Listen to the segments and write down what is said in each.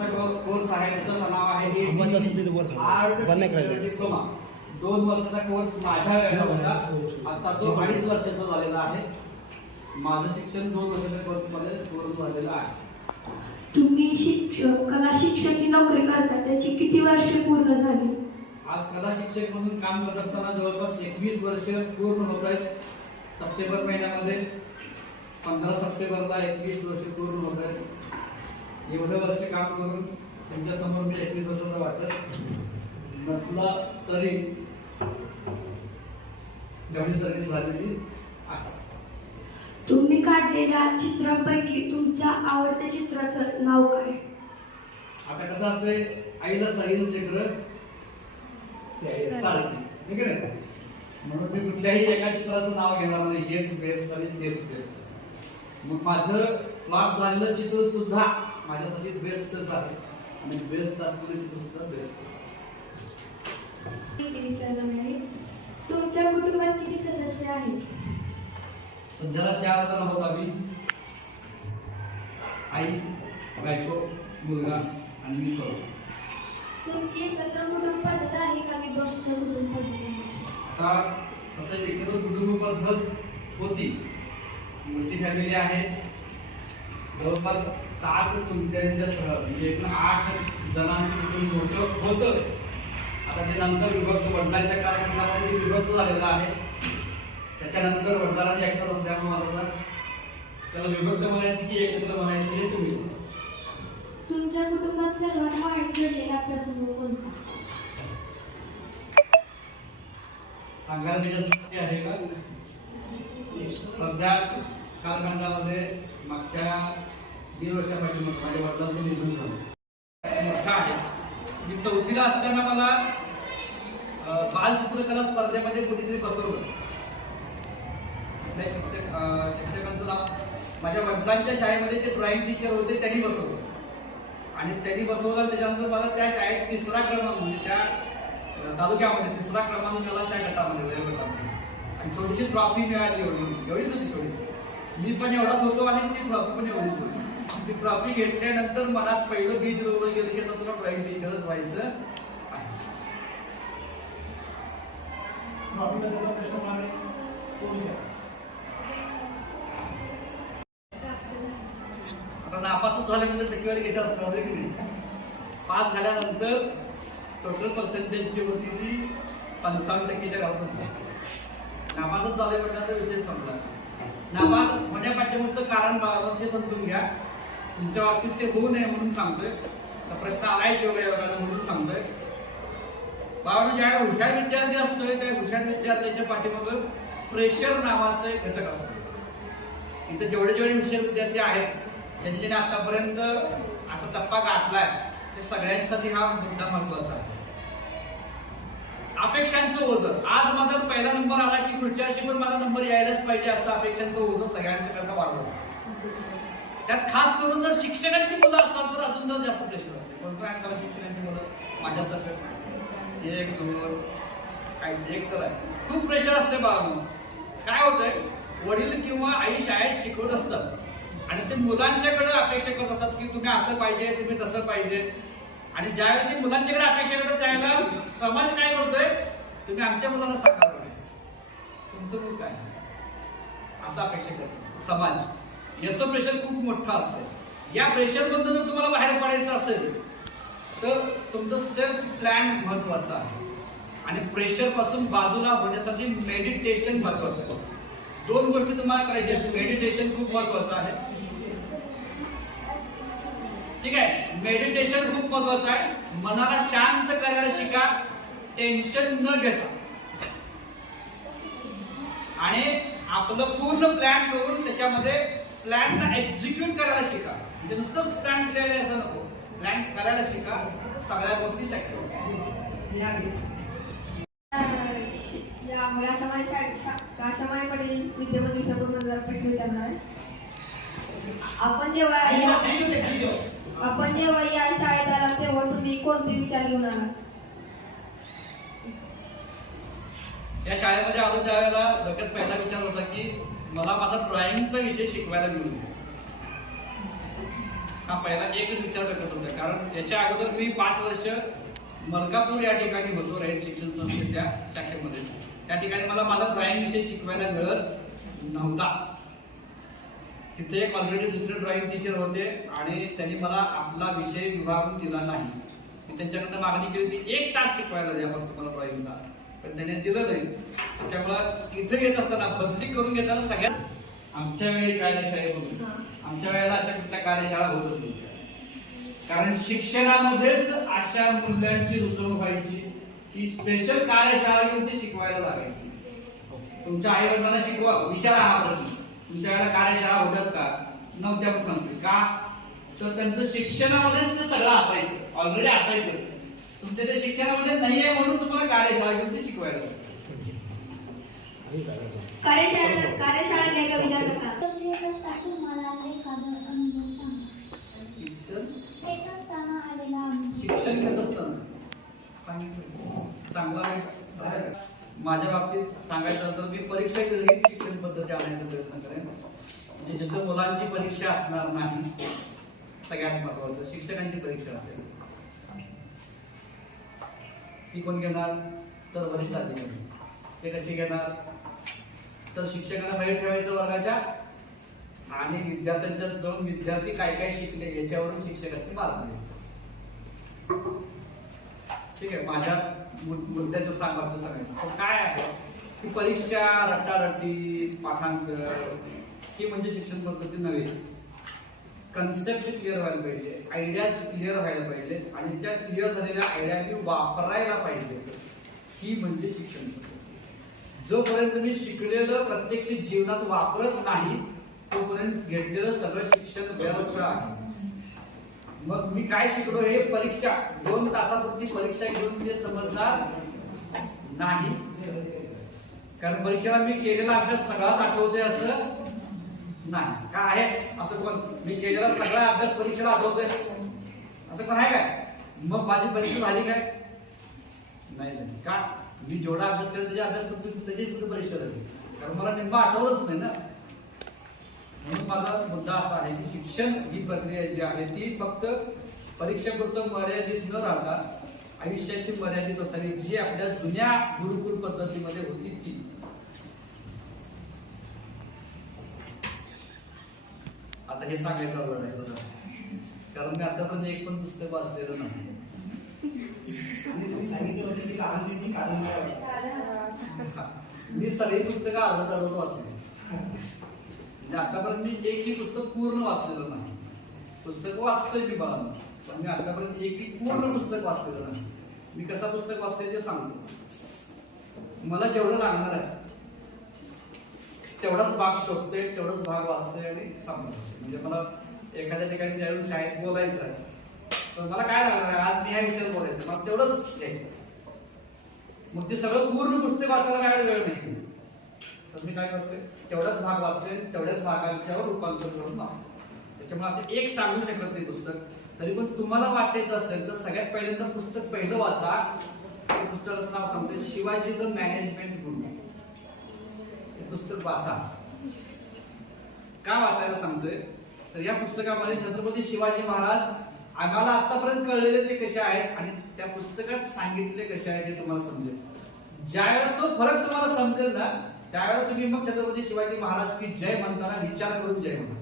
Course आहे त्याचं नाव आहे डिप्लोमा. 2 वर्षाचा कोर्स माझ्या वेळेला होता, आता तो 2.5 वर्षाचा झालेला आहे. माझं शिक्षण 2 वर्षाच्या कोर्समध्ये पूर्ण झालेलं आहे. तुम्ही कला शिक्षक ही नोकरी करता, त्याची किती वर्षे पूर्ण झाली? आज कला शिक्षक म्हणून काम करत असताना जवळपास 21 वर्ष पूर्ण होत आहेत. सप्टेंबर महिन्यामध्ये 15 सप्टेंबरला 21 वर्ष पूर्ण होत आहेत. एवढं वर्ष काम करून तुमच्या समोर मी 21 वर्षाचा वाटत नसला तरी जेवढी सर्व्हिस झालेली आहे. तुम्ही काढलेल्या चित्रांपैकी तुमच्या आवडत्या चित्राचं नाव काय? आता कसं असतंय, आईला साईज लेकर सारखी, ठीक आहे ना? म्हणून मी कुठल्याही एका चित्राचं नाव घेणार नाही, हेच बेस्ट आणि तेच बेस्ट. मग माझं फ्लॉप झालेलं चित्र सुद्धा माझ्यासाठी बेस्टच आहे आणि बेस्ट असलेलं चित्र सुद्धा बेस्ट. तुमच्या कुटुंबात किती सदस्य आहेत? सध्याला 4 जण आहोत आम्ही. आई, बायको, मुलगा आणि मी स्वतः. तुमची एकत्र कुटुंब पद्धत आहे का विभक्त कुटुंब पद्धत? आता तसं एकत्र कुटुंब पद्धत होती, मोठी फॅमिली आहे, जवळपास 7 चुलत्यांच्या सह म्हणजे एकूण 8 जणांचं कुटुंब मोठं होतं. आता ते नंतर विभक्त वडिलांच्या कार्यक्रमामध्ये ते विभक्त झालेलं आहे. त्याच्यानंतर वडिलांनी एकत्र असल्यामुळे मला त्याला विभक्त म्हणायचं की एकत्र म्हणायचं हे तुम्ही. तुमच्या कुटुंबात सर्वात वाईट घडलेला प्रसंग कोणता? सांगायला त्याच्यासाठी आहे का? सध्याच कालखंडामध्ये मागच्या 1.5 वर्षापाठी माझ्या वडिलांचं निधन झालं. मोठा आहे. मी 4थीला असताना मला बालचित्रकला स्पर्धेमध्ये कुठेतरी बसवलं. शिक्षकांचं नाव माझ्या वडिलांच्या शाळेमध्ये ते ड्रॉइंग टीचर होते, त्यांनी बसवलं आणि त्यांनी बसवलं. त्याच्यानंतर मला त्या शाळेत 3रा क्रमांक म्हणजे त्या तालुक्यामध्ये 3रा क्रमांक मिळाला त्या गटामध्ये, वयोगटामध्ये. आणि छोटीशी ट्रॉफी मिळाली. एवढीच होती छोटीशी. मी पण एवढाच होतो आणि ती ट्रॉफी पण एवढीच होती. ती ट्रॉफी घेतल्यानंतर मनात पहिलं बीज रोवलं गेलं की आता तुला ड्रॉइंग टीचरच व्हायचं. आता नापासच झाल्यानंतर टक्केवारी कशा असणार की नाही? पास झाल्यानंतर टोटल पर्सेंटेजची होती ती 55% गावात होती. नापासच झाले म्हटल्यानंतर विषय संपला. नापास होण्यापाठीमागचं कारण बाळाला ते समजून घ्या. तुमच्या बाबतीत ते होऊ नये म्हणून सांगतोय. तर प्रश्न आलाय योगायोगानं म्हणून सांगतोय. बाळाला ज्यावेळी हुशार विद्यार्थी असतोय त्या हुशार विद्यार्थ्याच्या पाठीमागं प्रेशर नावाचं एक घटक असतो. इथं जेवढे हुशार विद्यार्थी आहेत ज्यांनी आतापर्यंत असा टप्पा गाठलाय ते सगळ्यांसाठी हा मुद्दा महत्वाचा आहे. अपेक्षांचं ओझं. आज माझा पहिला नंबर आला की पुढच्या वर्षी पण माझा नंबर यायलाच पाहिजे असं अपेक्षांचं ओझं सगळ्यांच्याकडनं वाढवलं. त्यात खास करून जर शिक्षकांची मुलं असतात तर अजून जास्त प्रेशर असते. पण शिक्षकांची मुलं माझ्यासारखं 1, 2 काही 1 तर आहे. खूप प्रेशर असते बाळांनो. काय होतंय, वडील किंवा आई शाळेत शिकवत असतात आणि ते मुलांच्याकडे अपेक्षा करत असतात की तुम्ही असं पाहिजे, तुम्ही तसं पाहिजे. आणि ज्यावेळेस ते मुलांच्याकडे अपेक्षा करतात त्यावेळेला समाज काय करतोय, तुम्ही आमच्या मुलांना साकार नाही, तुमचं मूल काय असं अपेक्षा करतो समाज. याचं प्रेशर खूप मोठं असतं. या प्रेशरमधून जर तुम्हाला बाहेर पडायचं असेल तर तुमचं सेल्फ प्लॅन महत्वाचं आहे आणि प्रेशर पासून बाजूला होण्यासाठी मेडिटेशन महत्वाचं आहे. 2 गोष्टी तुम्हाला करायच्या. मेडिटेशन खूप महत्वाचं आहे, ठीक आहे. मेडिटेशन खूप महत्वाचं आहे. मनाला शांत करायला शिका, टेन्शन न घेता. आणि आपलं पूर्ण प्लॅन करून त्याच्यामध्ये प्लॅनला एक्झिक्यूट करायला शिका. म्हणजे नुसतं प्लॅन केलेलं असं नको, प्लॅन करायला शिका. सगळ्या गोष्टी शक्य होतात. आशामाई पटेल विद्यापीठ विशापूरमध्ये प्रश्न विचारणार आहे. आपण जेव्हा या शाळेत आला तेव्हा तुम्ही कोणते विचार घेऊन आला? या शाळेमध्ये आलो त्यावेळेला डोक्यात पहिला विचार होता की मला माझा ड्रॉइंगचा विषय शिकवायला मिळून. हा पहिला एकच विचार व्यक्त होता, कारण याच्या अगोदर मी 5 वर्ष मलकापूर या ठिकाणी होतो, रयत शिक्षण संस्थेच्या शाखेमध्ये. त्या ठिकाणी मला माझा ड्रॉइंग विषय शिकवायला मिळत नव्हता. तिथे एक ऑलरेडी दुसरे ड्रॉइंग टीचर होते आणि त्यांनी मला आपला विषय विभागून दिला नाही. मी त्यांच्याकडनं मागणी केली होती 1 तास शिकवायला द्या फक्त मला ड्रॉइंगला, पण त्याने दिलं नाही. त्याच्यामुळं इथे येत असताना बदली करून घेताना सगळ्यात आमच्या वेळी कार्यशाळा होती, आमच्या वेळेला अशा कुठल्या कार्यशाळा होतच नाही. कारण शिक्षणामध्येच अशा मूल्यांची रुजवणूक व्हायची की स्पेशल कार्यशाळा घेऊन ते शिकवायला लागायची. तुमच्या आई वडिलांना शिकवा, विचारा हा प्रश्न, तुमच्या वेळेला कार्यशाळा होत्यात का? नव्हत्या पण सांगते का? तर त्यांचं शिक्षणामध्येच ते सगळं असायचं, ऑलरेडी असायचंच. तुमच्या ते शिक्षणामध्ये नाहीये म्हणून तुम्हाला कार्यशाळा घेऊन ते शिकवायला लागतं. कार्यशाळा घ्यायचा विचार कसा? शिक्षण घेत असताना चांगला वाईट माझ्या बाबतीत सांगायचं तर मी परीक्षा कधी शिक्षण पद्धती आणण्याचा प्रयत्न करेन, म्हणजे जिथं मुलांची परीक्षा असणार नाही. सगळ्यात महत्वाचं शिक्षकांची परीक्षा असेल. ती कोण घेणार? तर वरिष्ठ अधिकारी. ते कशी घेणार? तर शिक्षकांना बाहेर ठेवायचं वर्गाच्या आणि विद्यार्थ्यांच्या जाऊन विद्यार्थी काय काय शिकले याच्यावरून शिक्षकांची मार्क द्यायचं. ठीक आहे, माझ्या मुद्द्याचं सांगायचं काय आहे की परीक्षा, रट्टारट्टी, पाठांतर ही म्हणजे शिक्षण पद्धती नव्हे. कन्सेप्ट क्लिअर व्हायला पाहिजे, आयडियाज क्लिअर व्हायला पाहिजे आणि त्या क्लिअर झालेल्या आयडिया मी वापरायला पाहिजे. ही म्हणजे शिक्षण पद्धती. जोपर्यंत तुम्ही शिकलेलं प्रत्यक्ष जीवनात वापरत नाही तोपर्यंत घेतलेलं सगळं शिक्षण व्यर्थ आहे. मग मी काय शिकलो हे परीक्षा 2 तासापुरती परीक्षा घेऊन ते समजणार नाही. कारण परीक्षेला मी केलेला अभ्यास सगळाच आठवतोय असं नाही. काय आहे असं कोण? मी केलेला सगळा अभ्यास परीक्षेला आठवतोय असं कोण आहे काय? मग माझी परीक्षा झाली काय? नाही झाली. का? मी जेवढा अभ्यास केला त्याचा अभ्यास करतो त्याची परीक्षा झाली, कारण मला निम्मा आठवलंच नाही ना. म्हणून माझा मुद्दा असा आहे की शिक्षण ही प्रक्रिया जी आहे ती फक्त परीक्षेपुरतं मर्यादित न राहता आयुष्याशी मर्यादित असावी, जी आपल्या जुन्या गुरुकुल पद्धतीमध्ये होती ती. आता हे सांगायचं आवड आहे कारण मी आतापर्यंत एक पण पुस्तक वाचलेलं नाही. मी सगळी पुस्तकं अर्धा अर्ध वाचली. आतापर्यंत मी एकही पुस्तक पूर्ण वाचलेलं नाही. पुस्तक वाचतोय मी बाळा, पण मी आतापर्यंत एकही पूर्ण पुस्तक वाचलेलं नाही. मी कसा पुस्तक वाचतोय ते सांगतो. मला जेवढं लागणार आहे तेवढाच भाग शोधतोय, तेवढाच भाग वाचतोय आणि सांगतोय. म्हणजे मला एखाद्या ठिकाणी ज्यावेळी शाळेत बोलायचं आहे तर मला काय लागणार आहे, आज मी ह्या विषयावर बोलायचं, मला तेवढंच घ्यायचं. मग ते सगळं पूर्ण पुस्तक वाचायला काय वेळ नाही. तर मी काय करतोय, तेवढाच भाग वाचतोय, तेवढ्याच भागांच्यावर रूपांतर करून वाचतोय. त्याच्यामुळे असं एक सांगू शकत नाही पुस्तक. तरी पण तुम्हाला वाचायचं असेल तर सगळ्यात पहिल्यांदा पुस्तक पहिलं वाचा. ते पुस्तकाचं नाव सांगतोय शिवाजी द मॅनेजमेंट गुरु. हे पुस्तक वाचा. का वाचायला सांगतोय तर या पुस्तकामध्ये छत्रपती शिवाजी महाराज आम्हाला आतापर्यंत कळलेले ते कसे आहेत आणि त्या पुस्तकात सांगितले कसे आहेत हे तुम्हाला समजेल. ज्यावेळेला तो फरक तुम्हाला समजेल ना त्यावेळेला तुम्ही मग छत्रपती शिवाजी महाराज की जय म्हणताना विचार करून जय म्हणा.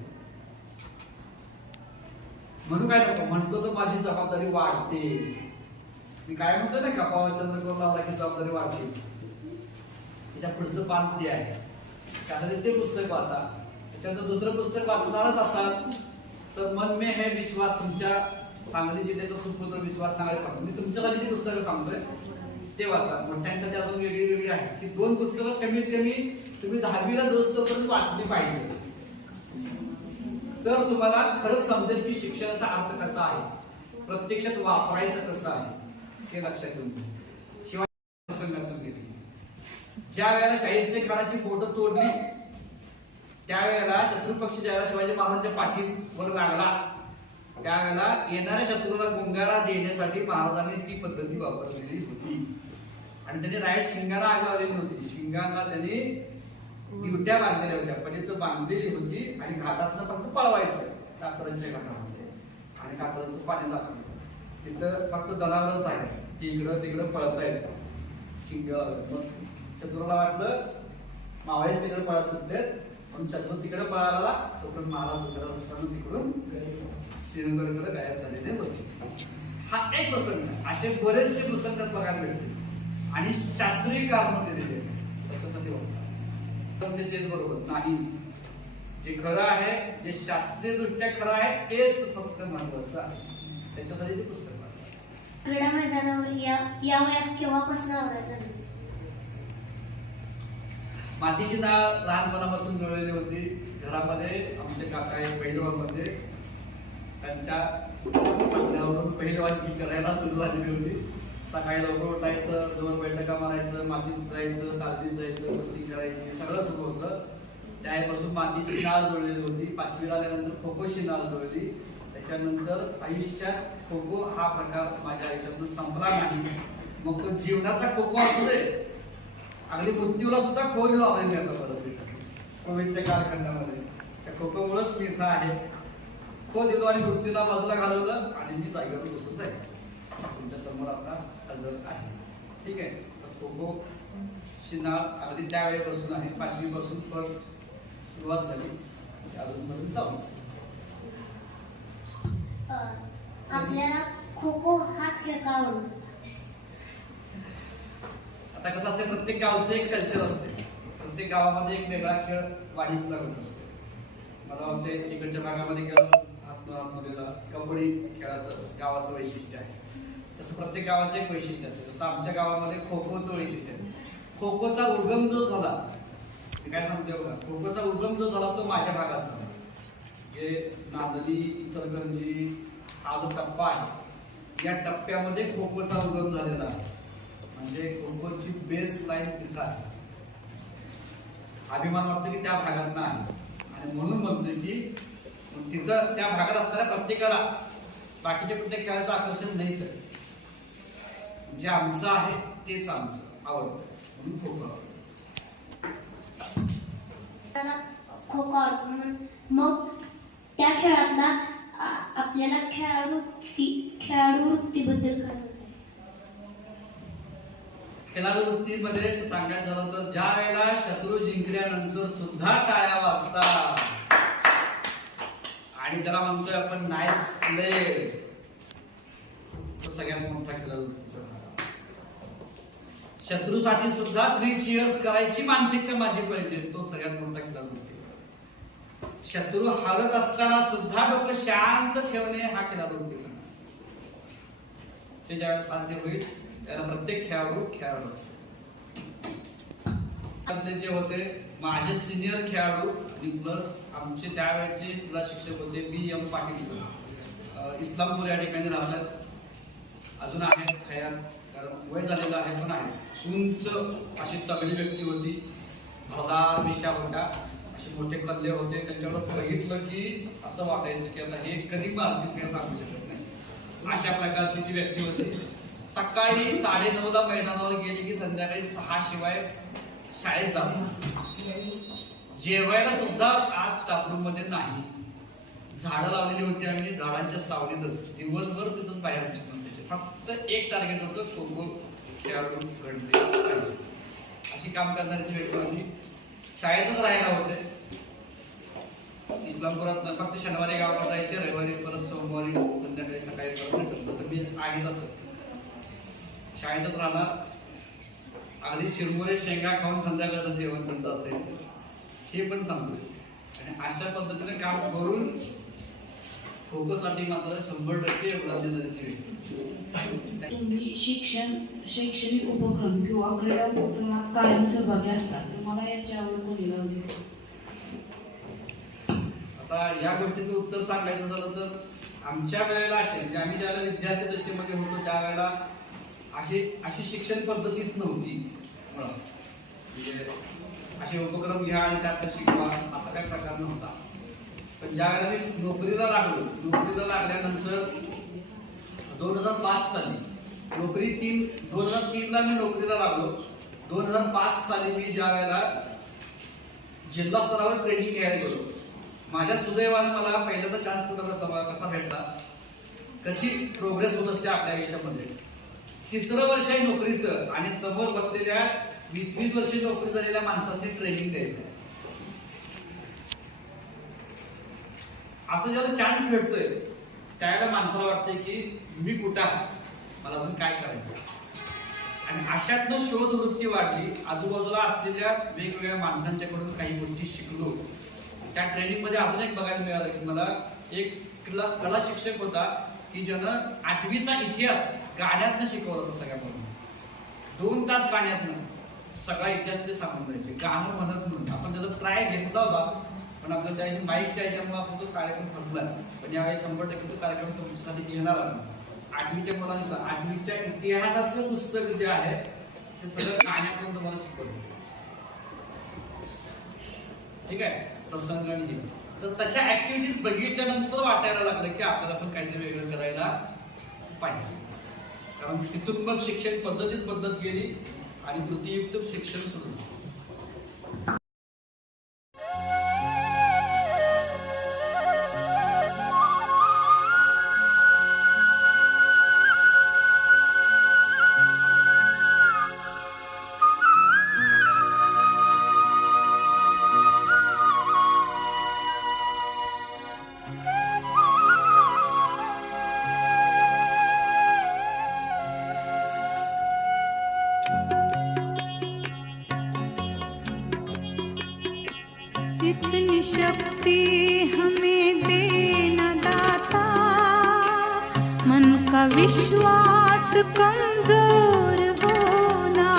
म्हणून काय नको म्हणतो तर माझी जबाबदारी वाढते. मी काय म्हणतो ना कपाळ चंद्रकोर लावला की जबाबदारी वाढते. त्याच्या पुढचं पान ते आहे. त्यासाठी ते पुस्तक वाचा. त्याच्यानंतर दुसरं पुस्तक वाचणारच असाल तर मन में है विश्वास, तुमच्या सांगली जिल्ह्याचा सुपुत्र विश्वास नागरे. मी तुमच्यासाठी जी पुस्तकं सांगतोय ते वाचा. मोठ्यांसाठी अजून वेगळी वेगळी आहे की 2 पुस्तकं कमीत कमी तुम्ही 10वीला दोस्तपर्यंत वाचली पाहिजे. तर तुम्हाला खरंच समजेल की शिक्षणाचा अर्थ कसा आहे, प्रत्यक्षात वापरायचं कसं आहे हे लक्षात घेऊन. शिवाय प्रसंगातून गेली ज्या वेळेला शाहिस्ते खानाची बोटं तोडली त्यावेळेला शत्रुपक्ष ज्यावेळेला शिवाजी महाराजांच्या पाठीवर लागला त्यावेळेला येणाऱ्या शत्रूला गुंगारा देण्यासाठी महाराजांनी ती पद्धती वापरलेली होती. आणि त्यांनी राईट शिंगाला आग लावलेली होती. शिंगाला त्यांनी दिवट्या बांधलेल्या होत्या, पण तो बांधलेली होती आणि घाटातनं फक्त पळवायचं. कातरांच्या घाटामध्ये आणि कातळाचं पाणी दाखवलं. तिथं फक्त जनावरच आहे की इकडं तिकडं पळतायत शिंग. मग शत्रूला वाटलं मावळेच तिकडे पळत सुटते पण शत्रू तिकडे पळाला तोपर्यंत महाराज दुसऱ्या रस्त्यानं तिकडून सिंहगडकडे गायब झालेले होते. हा एक प्रसंग आहे. असे बरेचसे प्रसंग त्यात बघायला मिळते आणि शास्त्रीय कारण दिलेले आहेत त्याच्यासाठी वाचा. पण तेच बरोबर नाही. जे खरं आहे, जे शास्त्रीय दृष्ट्या खरं आहे तेच फक्त महत्वाचं आहे. त्याच्यासाठी ते पुस्तक वाचा. क्रीडा मैदानावर या वयास केव्हापासून आवडायला लागले? मातीची नाळ लहानपणापासून जुळलेली होती. घरामध्ये आमचे काका आहे पहिलवानमध्ये, त्यांच्या सांगण्यावरून पहिलवानगी करायला सुरू झालेली होती. सकाळी लवकर उठायचं, 2 बैठका मारायचं, मातीत जायचं, तालदीत जायचं, कुस्ती करायची, सगळं सुरू होतं. त्यापासून मातीची नाळ जुळलेली होती. 5वीला आल्यानंतर खो खोची नाळ जुळली. त्याच्यानंतर आयुष्यात खो खो हा प्रकार माझ्या आयुष्यातून संपला नाही. मग तो जीवनाचा खो खो असू दे, अगदी मृत्यूला सुद्धा खो घेऊन आलोय मी आता परत कोविडच्या कालखंडामध्ये. त्या खो खो मुळेच मी इथं आहे. खो दिलो आणि मृत्यूला बाजूला घालवलं आणि मी जागेवर बसत आहे. तुमच्या समोर आता हजर आहे. ठीक आहे. तर खो खो ची नाळ अगदी त्यावेळेपासून आहे. 5वी पासून फर्स्ट सुरुवात झाली अजूनपर्यंत जाऊ. आपल्याला खो खो हाच खेळ का आवडतो? आता कसं असते, प्रत्येक गावचं एक कल्चर असते. प्रत्येक गावामध्ये एक वेगळा खेळ वाढीतला होत असतो. मला वाटते इकडच्या भागामध्ये गेलं आतमधील कबड्डी खेळाचं गावाचं वैशिष्ट्य आहे. तसं प्रत्येक गावाचं एक वैशिष्ट्य असते. तसं आमच्या गावामध्ये खो खोचं वैशिष्ट्य आहे. खो खोचा उगम जो झाला, काय सांगते बघा, खो खोचा उगम जो झाला तो माझ्या भागात झाला. जे नांदली, इचलकरंजी हा जो टप्पा आहे, या टप्प्यामध्ये खो खोचा उगम झालेला आहे. म्हणजे खो खोची बेस लाईन तिथं आहे. अभिमान वाटतो की त्या भागात आहे आणि म्हणून म्हणतोय की तिथं त्या भागात असणाऱ्या प्रत्येकाला बाकीच्या प्रत्येक खेळाचं आकर्षण नाहीच आहे. जे आमचं आहे तेच आमचं आवडतं म्हणून खो खो. खो खो आवडतो म्हणून मग त्या खेळातला आपल्याला खेळाडू वृत्तीबद्दल काय बोलताय? खेळाडू वृत्तीमध्ये सांगायचं झालं तर ज्या वेळेला शत्रू जिंकल्यानंतर सुद्धा टाळ्या वाजतात आणि त्याला म्हणतोय आपण नाईस प्ले, तो सगळ्यात मोठा खेळाडू वृत्तीचा भाग. शत्रूसाठी सुद्धा 3 चीअर्स करायची मानसिकता माझी पाहिजे, तो सगळ्यात मोठा खेळाडू वृत्ती. शत्रू हारत असताना सुद्धा डोकं शांत ठेवणे हा खेळाडू वृत्ती. ते ज्यावेळेस साध्य होईल त्याला प्रत्येक खेळाडू असतो. जे होते माझे सिनियर खेळाडू आणि प्लस आमचे त्यावेळेचे क्रीडा शिक्षक होते B.M. पाटील, इस्लामपूर या ठिकाणी राहतात, अजून आहेत खयात, कारण वय झालेलं आहे पण आहे. उंच अशी तगडी व्यक्ती होती, भरदार मिशा होता, असे मोठे कल्ले होते. त्यांच्यावर बघितलं की असं वाटायचं की आता हे कधी मारतील काय सांगू शकत नाही, अशा प्रकारची ती व्यक्ती होती. सकाळी 9:30ला मैदानावर गेली की संध्याकाळी 6 शिवाय शाळेत जातो. जेवायला सुद्धा आज स्टाफरूम मध्ये नाही. झाडं लावलेली होती आम्ही, झाडांच्या सावलीतच दिवसभर तिथून बाहेर दिसणार. फक्त एक टार्गेट होतं, खो खो खेळाडू घडले पाहिजे अशी काम करणारी ती व्यक्ती होती. शाळेतच राहायला होते. इस्लामपुरात फक्त शनिवारी गावात जायचे, रविवारी परत सोमवारी संध्याकाळी सकाळी परत. तसं मी आहे तसं शाळेतच राहणार. अगदी चिरमुरे शेंगा खाऊन संध्याकाळचं जेवण पण असायचं हे पण सांगतोय. आणि अशा पद्धतीने काम करून खो खो साठी मात्र 100% योगदान देणारी. तुम्ही शैक्षणिक उपक्रम किंवा क्रीडा उपक्रमात कायम सहभागी असतात, तुम्हाला याची आवड कोणी लावली? आता या गोष्टीचं उत्तर सांगायचं झालं तर आमच्या वेळेला असे म्हणजे आम्ही ज्यावेळेला विद्यार्थी दशेमध्ये होतो त्यावेळेला अशी शिक्षण पद्धतीच नव्हती. म्हणजे असे उपक्रम घ्या आणि त्यात शिकवा असा काही प्रकार नव्हता. पण ज्या वेळेला मी नोकरीला लागल्यानंतर 2005 साली 2003ला मी नोकरीला लागलो. 2005 साली मी ज्या वेळेला जिल्हा स्तरावर ट्रेनिंग घ्यायला गेलो, माझ्या सुदैवाने मला पहिल्यांदा चान्स कुठं कसा भेटला कशी प्रोग्रेस होत असते आपल्या आयुष्यामध्ये. तिसरं वर्ष आहे नोकरीचं आणि समोर बसलेल्या 20-20 वर्षी नोकरी झालेल्या माणसांनी ट्रेनिंग द्यायचं. असं ज्याला चान्स भेटतोय त्यावेळेला माणसाला वाटतंय की मी कुठं आहे, मला अजून काय करायचं. आणि अशातनं शोधवृत्ती वाढली. आजूबाजूला असलेल्या वेगवेगळ्या माणसांच्याकडून काही गोष्टी शिकलो. त्या ट्रेनिंग मध्ये अजून एक बघायला मिळालं की मला एक कला शिक्षक होता की ज्यानं 8वीचा इतिहास गाण्यातनं शिकवला होता सगळ्यांकडून. 2 तास गाण्यातनं सगळा इतिहास ते सांगून द्यायचे, गाणं म्हणत म्हणून. आपण त्याचा ट्राय घेतला होता पण आपल्याला त्या माईकच्या याच्यामुळे आपण तो कार्यक्रम फसला. पण यावेळी 100% तो कार्यक्रम तुमच्यासाठी येणार आहे. 8वीच्या मुलांचा 8वीच्या इतिहासाचं पुस्तक जे आहे ते सगळं गाण्यातून तुम्हाला शिकवलं. ठीक आहे, प्रसंग आणि हे. तर तशा ऍक्टिव्हिटीज बघितल्यानंतर वाटायला लागलं की आपल्याला पण काहीतरी वेगळं करायला पाहिजे. कारण तिथून मग शिक्षण पद्धतीच बदलत गेली आणि कृतीयुक्त शिक्षण सुरू झालं. इतनी शक्ति हमें देना दाता, मन का विश्वास कमजोर होना.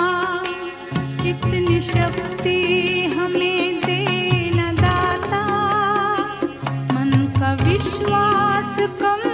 इतनी शक्ति हमें देना दाता, मन का विश्वास कमजोर